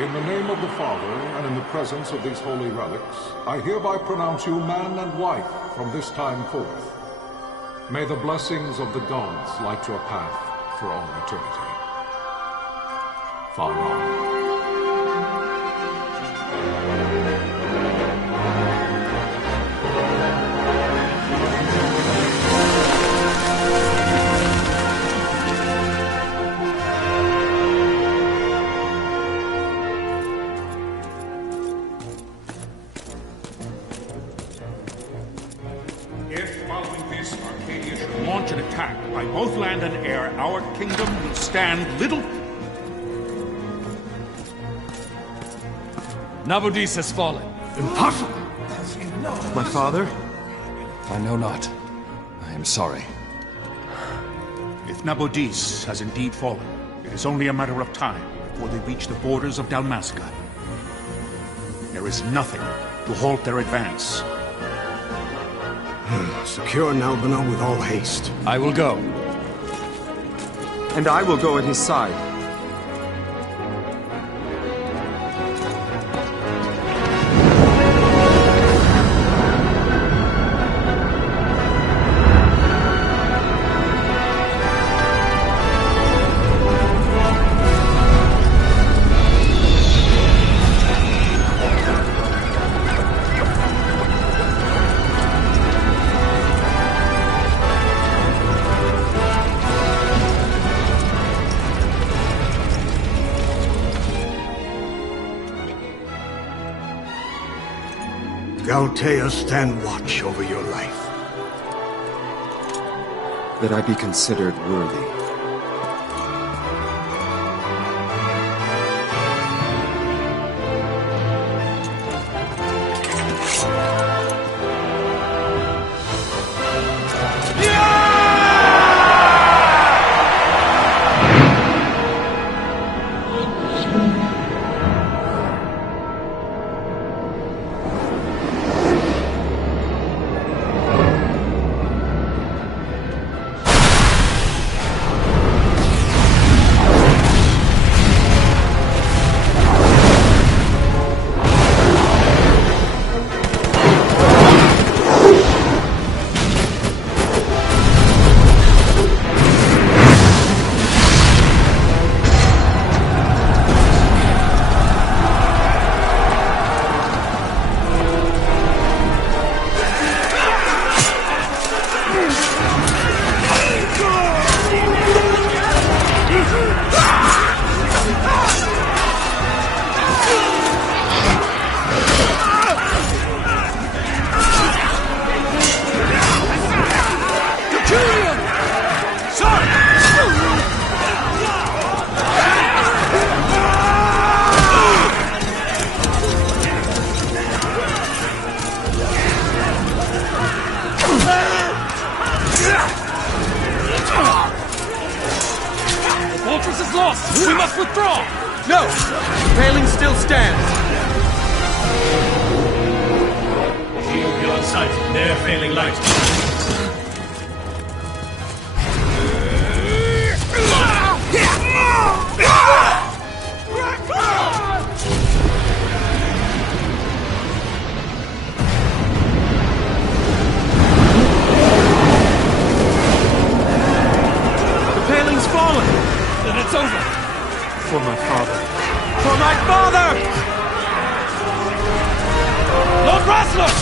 In the name of the Father, and in the presence of these holy relics, I hereby pronounce you man and wife from this time forth. May the blessings of the gods light your path for all eternity. Far on. Launch an attack by both land and air, our kingdom will stand little... Nabudis has fallen. Impossible! My father? I know not. I am sorry. If Nabudis has indeed fallen, it is only a matter of time before they reach the borders of Dalmasca. There is nothing to halt their advance. Secure Nalbina with all haste. I will go. And I will go at his side. Galtea, stand watch over your life. That I be considered worthy. We must withdraw! No! The paling still stands! Shield beyond sight, ne'er failing light. The paling's fallen! Then it's over! For my father. For my father! Lord Rasler!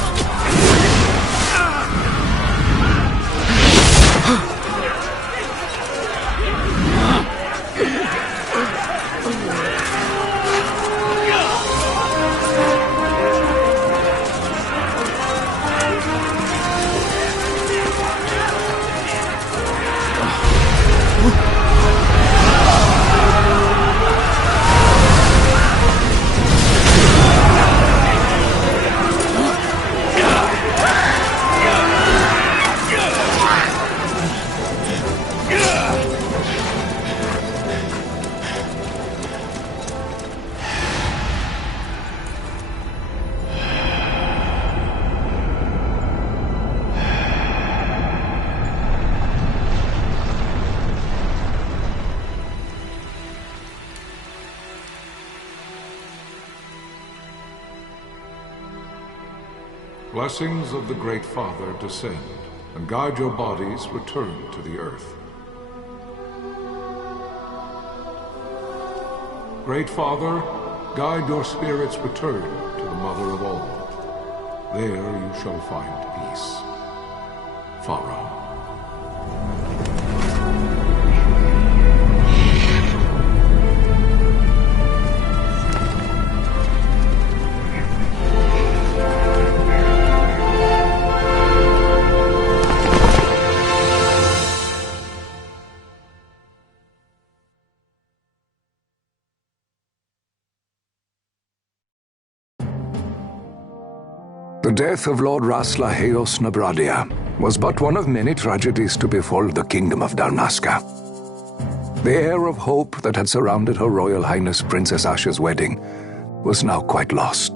blessings of the Great Father descend, and guide your bodies return to the earth. Great Father, guide your spirits return to the Mother of all. There you shall find peace. Pharaoh. The death of Lord Rasla Heos Nabradia was but one of many tragedies to befall the kingdom of Dalmasca. The air of hope that had surrounded Her Royal Highness Princess Asha's wedding was now quite lost.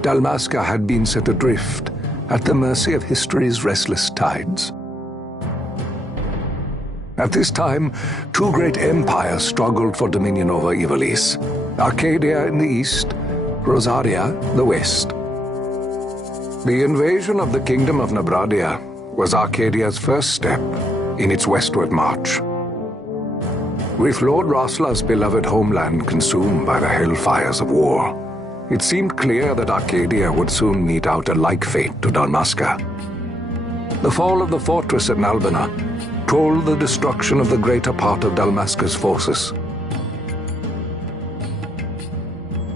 Dalmasca had been set adrift at the mercy of history's restless tides. At this time, two great empires struggled for dominion over Ivalice: Arcadia in the east, Rosaria the west. The invasion of the Kingdom of Nabradia was Arcadia's first step in its westward march. With Lord Rasla's beloved homeland consumed by the hellfires of war, it seemed clear that Arcadia would soon mete out a like fate to Dalmasca. The fall of the fortress at Nalbina told the destruction of the greater part of Dalmasca's forces.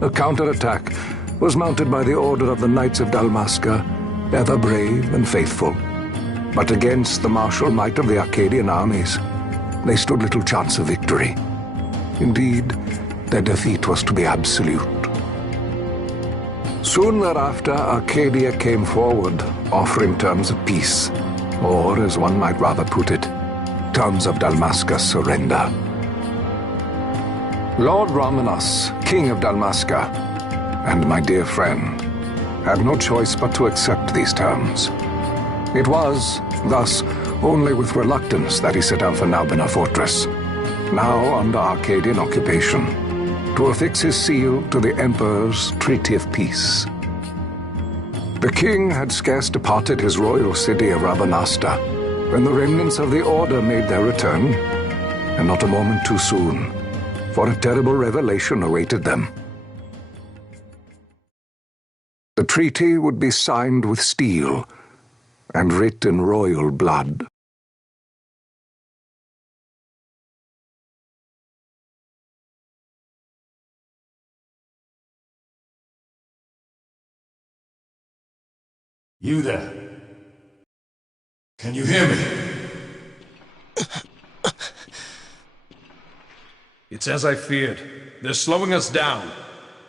A counterattack was mounted by the order of the Knights of Dalmasca, ever brave and faithful. But against the martial might of the Arcadian armies, they stood little chance of victory. Indeed, their defeat was to be absolute. Soon thereafter, Arcadia came forward, offering terms of peace, or, as one might rather put it, terms of Dalmasca's surrender. Lord Ramenas, King of Dalmasca, and my dear friend, had no choice but to accept these terms. It was, thus, only with reluctance that he set out for Nalbina Fortress, now under Arcadian occupation, to affix his seal to the Emperor's Treaty of Peace. The king had scarce departed his royal city of Rabanasta when the remnants of the Order made their return, and not a moment too soon, for a terrible revelation awaited them. The treaty would be signed with steel and writ in royal blood. You there? Can you hear me? It's as I feared. They're slowing us down.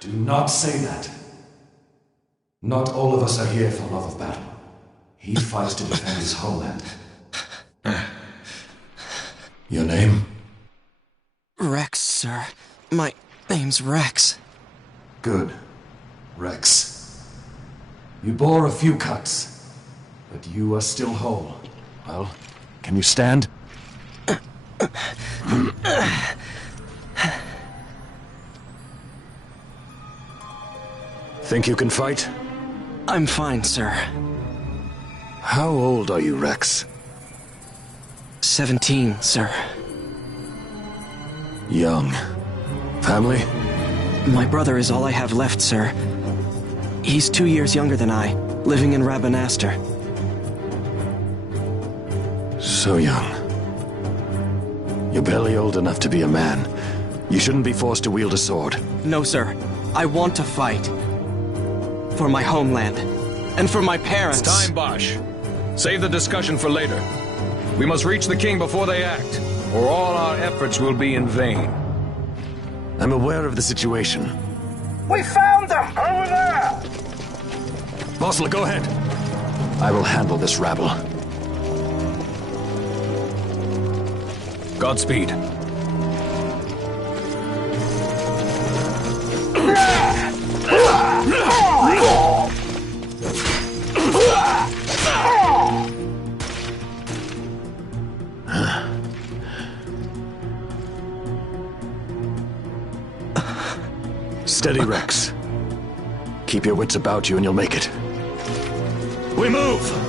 Do not say that. Not all of us are here for love of battle. He fights to defend his homeland. Your name? Rex, sir. My name's Rex. Good. Rex. You bore a few cuts, but you are still whole. Well, can you stand? Think you can fight? I'm fine, sir. How old are you, Rex? 17, sir. Young. Family? My brother is all I have left, sir. He's 2 years younger than I, living in Rabanaster. So young. You're barely old enough to be a man. You shouldn't be forced to wield a sword. No, sir. I want to fight. For my homeland. And for my parents. It's time, Bosch. Save the discussion for later. We must reach the king before they act, or all our efforts will be in vain. I'm aware of the situation. We found them! Over there! Bosla, go ahead. I will handle this rabble. Godspeed. Steady, Rex. Keep your wits about you and you'll make it. We move!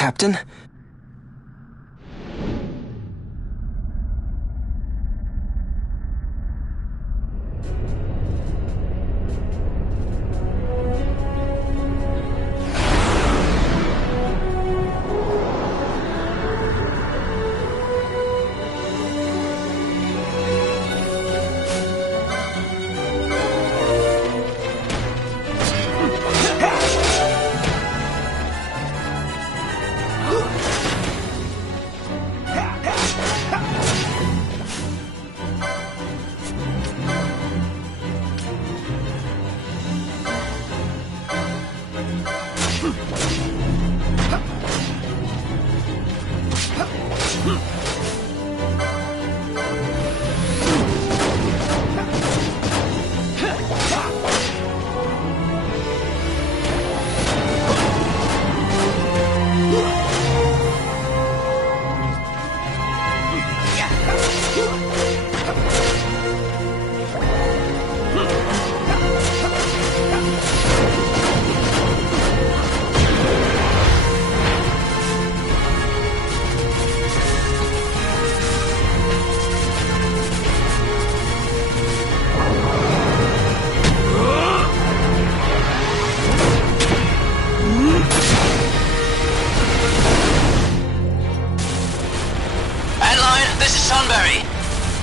Captain?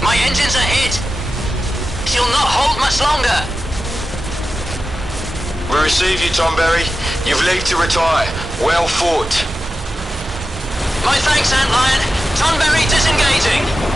My engines are hit. She'll not hold much longer. We receive you, Tonberry. You've leave to retire. Well fought. My thanks, Antlion. Tonberry disengaging.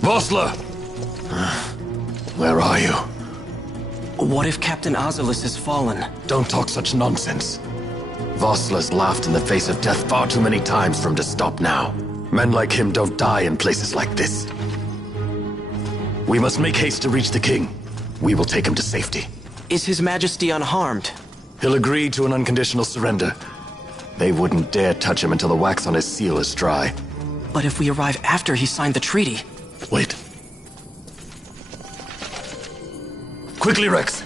Vossler! Where are you? What if Captain Ozilus has fallen? Don't talk such nonsense. Vosla's laughed in the face of death far too many times for him to stop now. Men like him don't die in places like this. We must make haste to reach the king. We will take him to safety. Is His Majesty unharmed? He'll agree to an unconditional surrender. They wouldn't dare touch him until the wax on his seal is dry. But if we arrive after he signed the treaty... Wait. Quickly, Rex!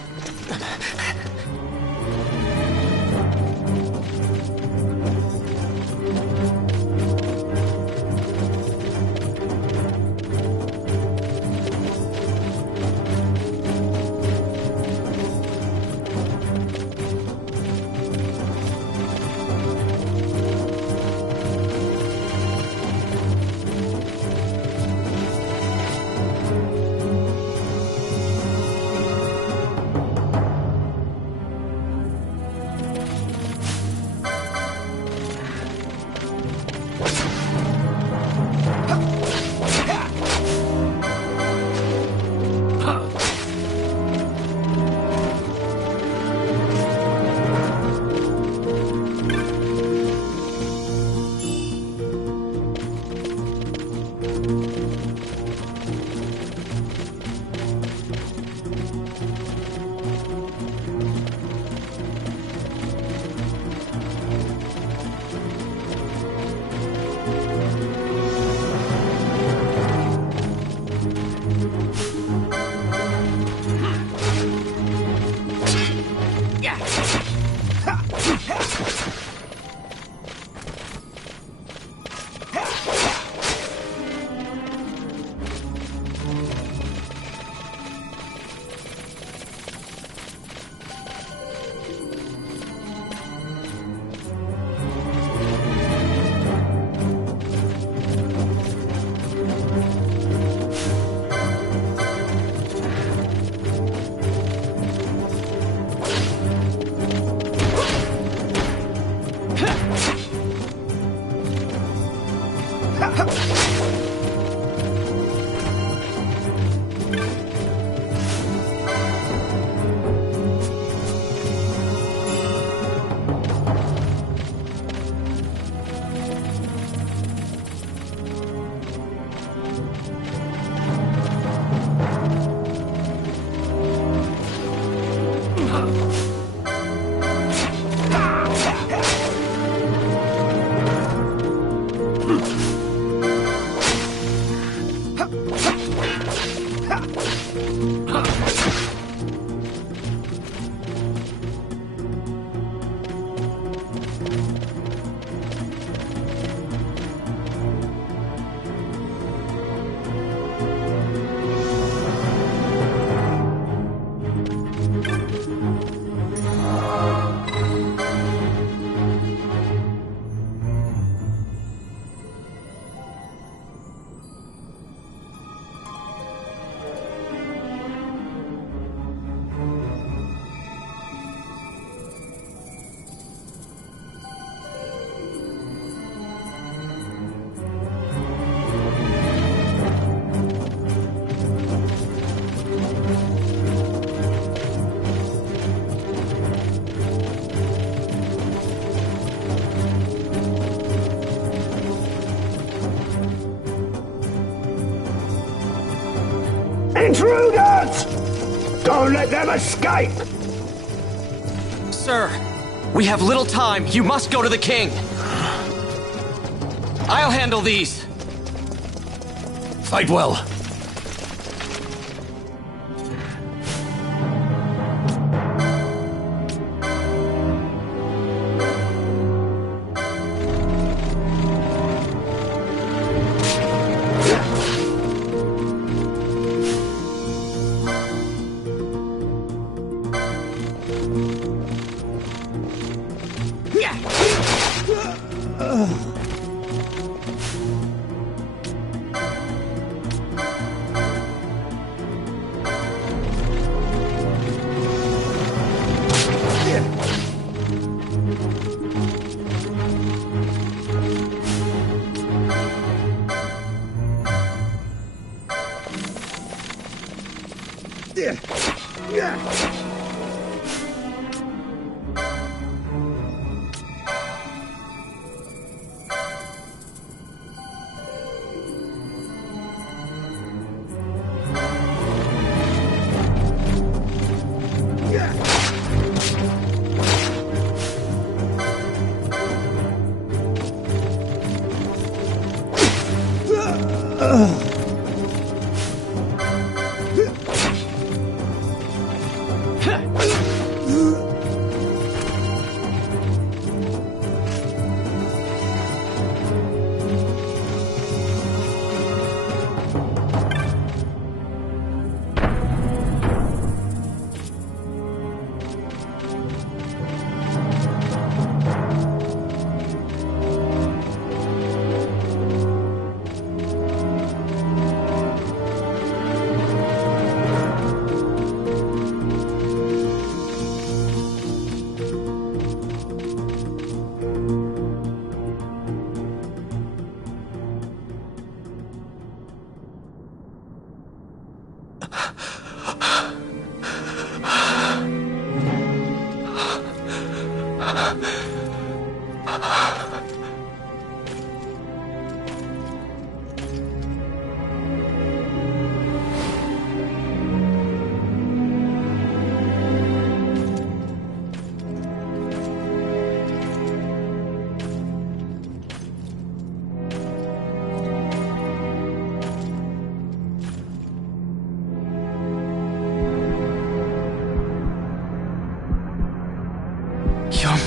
Intruders! Don't let them escape! Sir, we have little time. You must go to the king. I'll handle these. Fight well.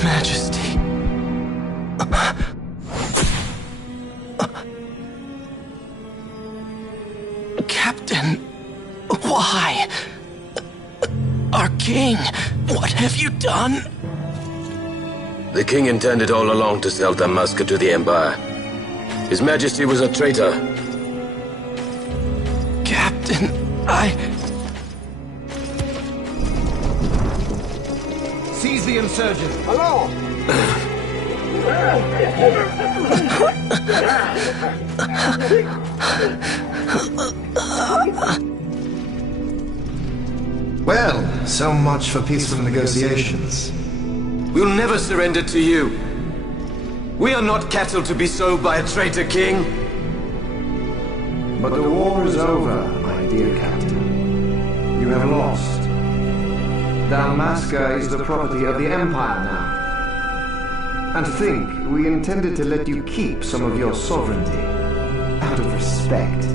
Majesty. Captain, why? Our king, what have you done? The king intended all along to sell Damascus to the Empire. His Majesty was a traitor. Captain, Seize the insurgent. Hello! Well, so much for peaceful negotiations. We'll never surrender to you. We are not cattle to be sold by a traitor king. But the war is over, my dear Captain. You have lost. Dalmasca is the property of the Empire now. And think, we intended to let you keep some of your sovereignty, out of respect.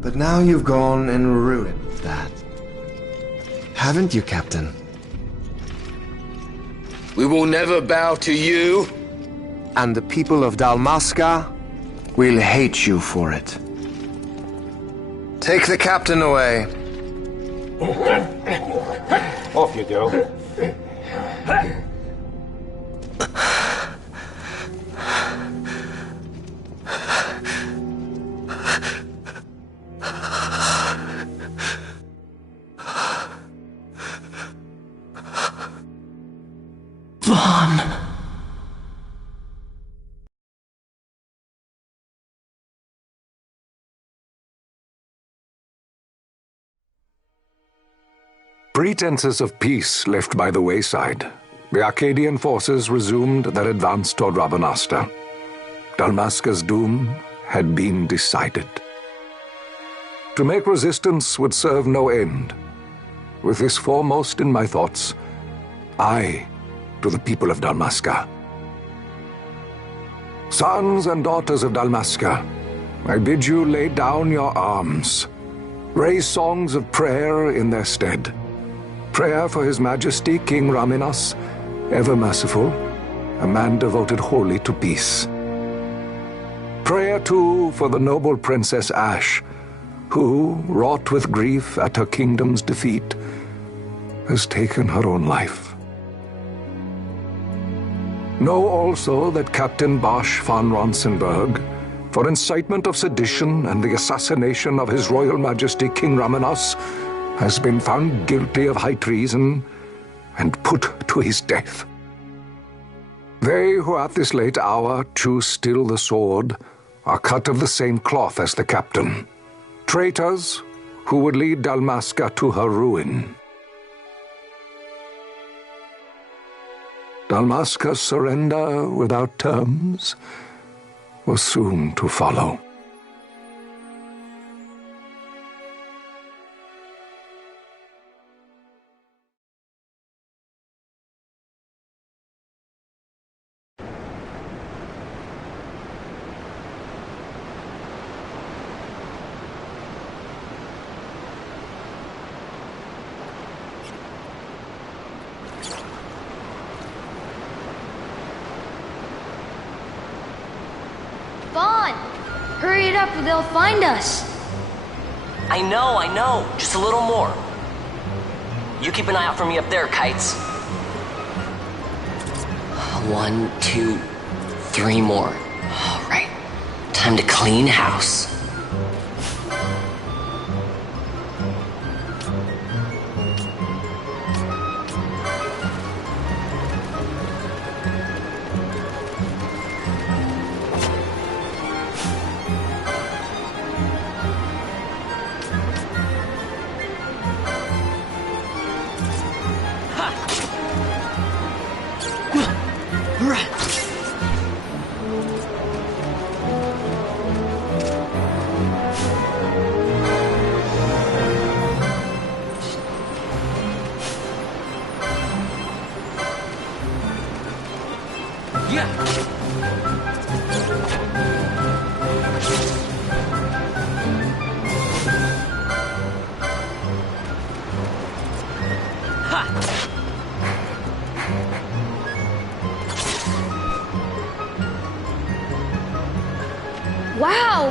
But now you've gone and ruined that. Haven't you, Captain? We will never bow to you. And the people of Dalmasca will hate you for it. Take the captain away. Off you go. Vaughn. Pretenses of peace left by the wayside, the Arcadian forces resumed their advance toward Rabanasta. Dalmasca's doom had been decided. To make resistance would serve no end. With this foremost in my thoughts, I, to the people of Dalmasca. Sons and daughters of Dalmasca, I bid you lay down your arms. Raise songs of prayer in their stead. Prayer for His Majesty King Raminas, ever merciful, a man devoted wholly to peace. Prayer, too, for the noble Princess Ash, who, wrought with grief at her kingdom's defeat, has taken her own life. Know also that Captain Bosch von Ronsenberg, for incitement of sedition and the assassination of His Royal Majesty King Raminas, has been found guilty of high treason and put to his death. They who at this late hour choose still the sword are cut of the same cloth as the captain, traitors who would lead Dalmasca to her ruin. Dalmasca's surrender without terms was soon to follow. Vaughn! Hurry it up or they'll find us! I know. Just a little more. You keep an eye out for me up there, Kites. 1, 2, 3 more. All right. Time to clean house.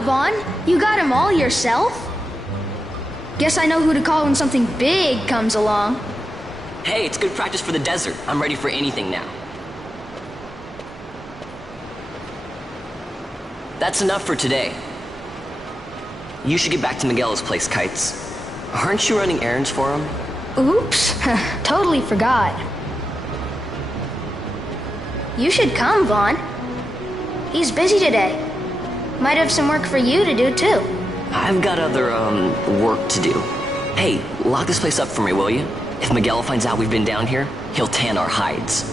Vaughn. You got him all yourself? Guess I know who to call when something big comes along. Hey, it's good practice for the desert. I'm ready for anything now. That's enough for today. You should get back to Miguel's place, Kites. Aren't you running errands for him? Oops, totally forgot. You should come, Vaughn. He's busy today. Might have some work for you to do, too. I've got other, work to do. Hey, lock this place up for me, will you? If Miguel finds out we've been down here, he'll tan our hides.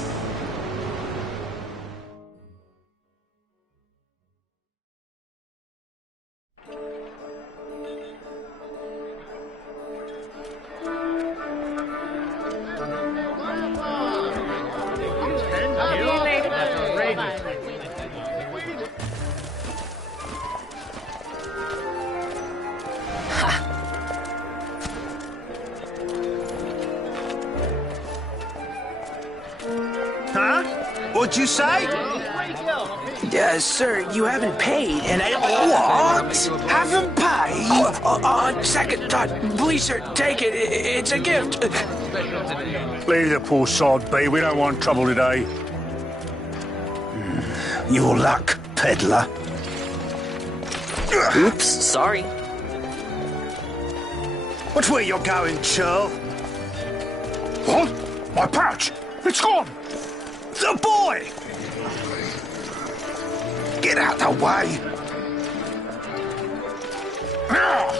Huh? What'd you say? Sir, you haven't paid, and I... What? Haven't paid? On second thought, please, sir, take it. It's a gift. Leave the poor sod be. We don't want trouble today. Your luck, peddler. Oops, sorry. Watch where you're going, churl. What? My pouch! It's gone! The boy! Get out the way. Oh!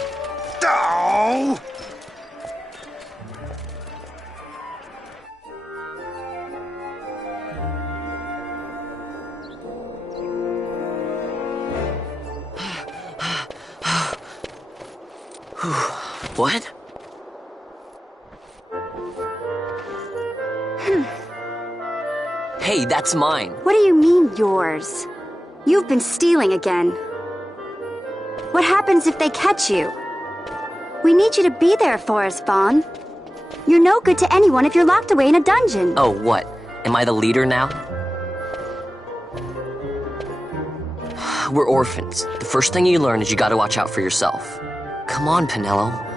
What? Hey, that's mine. What do you mean, yours? You've been stealing again. What happens if they catch you? We need you to be there for us, Vaughn. You're no good to anyone if you're locked away in a dungeon. Oh, what? Am I the leader now? We're orphans. The first thing you learn is you gotta watch out for yourself. Come on, Pinello.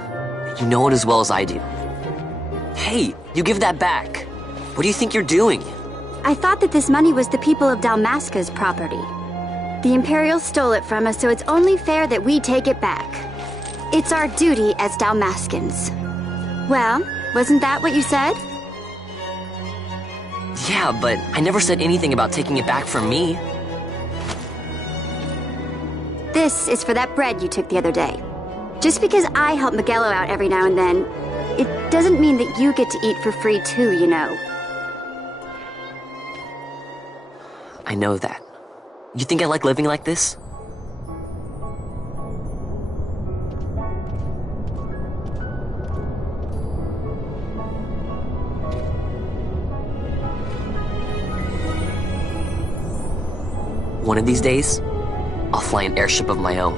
You know it as well as I do. Hey, you give that back. What do you think you're doing? I thought that this money was the people of Dalmasca's property. The Imperials stole it from us, so it's only fair that we take it back. It's our duty as Dalmascans. Well, wasn't that what you said? Yeah, but I never said anything about taking it back from me. This is for that bread you took the other day. Just because I help Miguelo out every now and then, it doesn't mean that you get to eat for free too, you know. I know that. You think I like living like this? One of these days, I'll fly an airship of my own.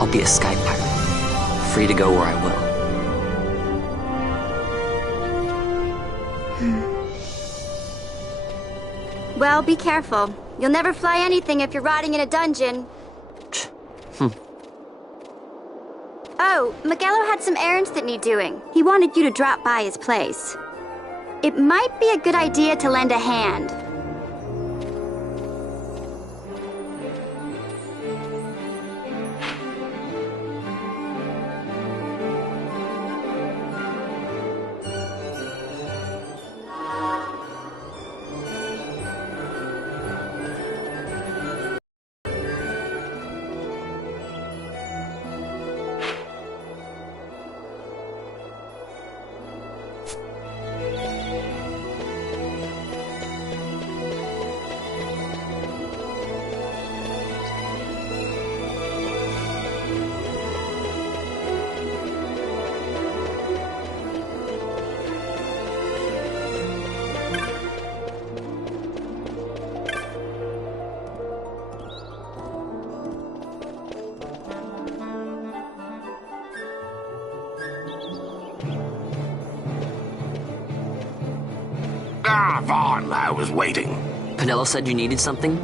I'll be a sky pirate, free to go where I will. Well, be careful. You'll never fly anything if you're rotting in a dungeon. Oh, Miguelo had some errands that need doing. He wanted you to drop by his place. It might be a good idea to lend a hand. Vaughn, I was waiting. Pinello said you needed something?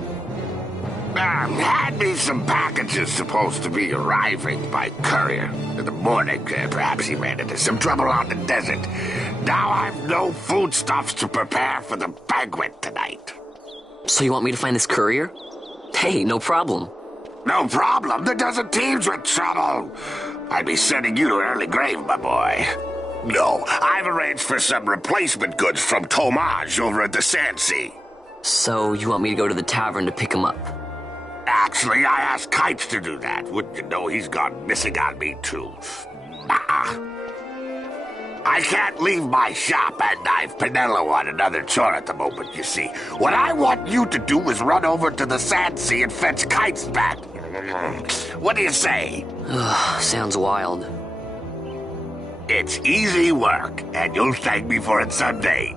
Hand me some packages supposed to be arriving by courier. In the morning, perhaps he ran into some trouble on the desert. Now I've no foodstuffs to prepare for the banquet tonight. So you want me to find this courier? Hey, no problem. No problem. The desert teems with trouble. I'd be sending you to an early grave, my boy. No, I've arranged for some replacement goods from Tomage over at the Sandsea. So you want me to go to the tavern to pick him up? Actually, I asked Kites to do that. Wouldn't you know he's gone missing on me, too? I can't leave my shop, and I've Pinello on another chore at the moment, you see. What I want you to do is run over to the Sandsea and fetch Kites back. What do you say? Sounds wild. It's easy work, and you'll thank me for it someday.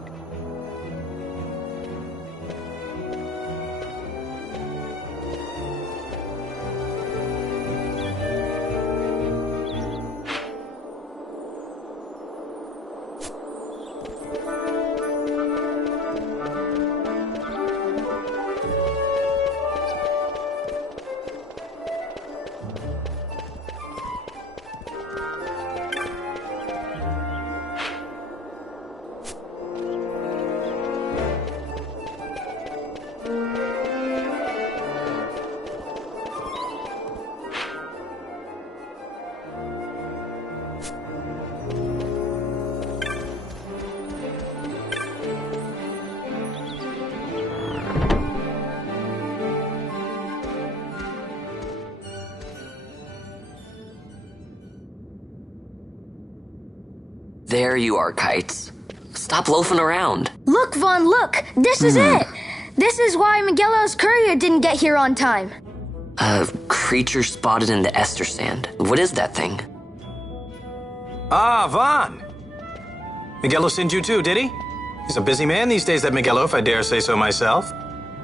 There you are, Kites. Stop loafing around. Look, Vaughn, look! This is it! This is why Miguelo's courier didn't get here on time. A creature spotted in the Ester Sand. What is that thing? Ah, Vaughn! Miguelo sent you too, did he? He's a busy man these days, that Miguelo, if I dare say so myself.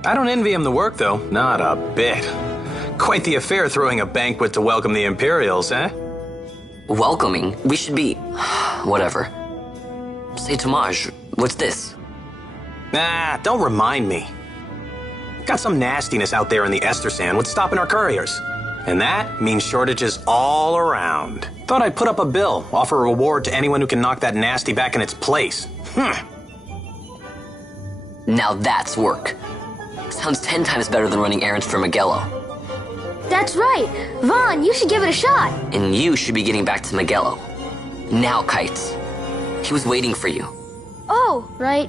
I don't envy him the work, though. Not a bit. Quite the affair throwing a banquet to welcome the Imperials, eh? Welcoming? We should be... whatever. Say, Tomage, what's this? Nah, don't remind me. Got some nastiness out there in the Ester Sand. What's stopping our couriers? And that means shortages all around. Thought I'd put up a bill, offer a reward to anyone who can knock that nasty back in its place. Now that's work. Sounds 10 times better than running errands for Miguelo. That's right! Vaughn, you should give it a shot! And you should be getting back to Miguelo. Now, Kites. He was waiting for you. Oh, right.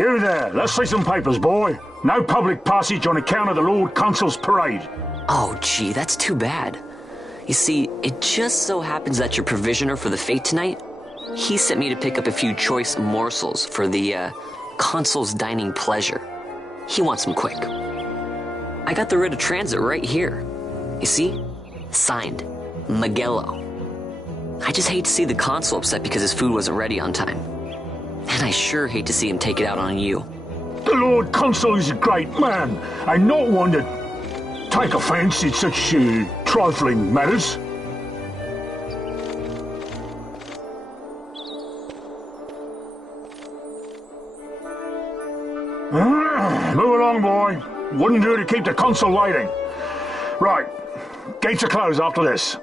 You there, let's see some papers, boy. No public passage on account of the Lord Consul's parade. Oh, gee, that's too bad. You see, it just so happens that your provisioner for the fete tonight, he sent me to pick up a few choice morsels for the, Consul's dining pleasure. He wants them quick. I got the writ of transit right here. You see? Signed, Magello. I just hate to see the Consul upset because his food wasn't ready on time. And I sure hate to see him take it out on you. The Lord Consul is a great man, and not one to take offence in such trifling matters. Move along, boy. Wouldn't do to keep the Consul waiting. Right, gates are closed after this.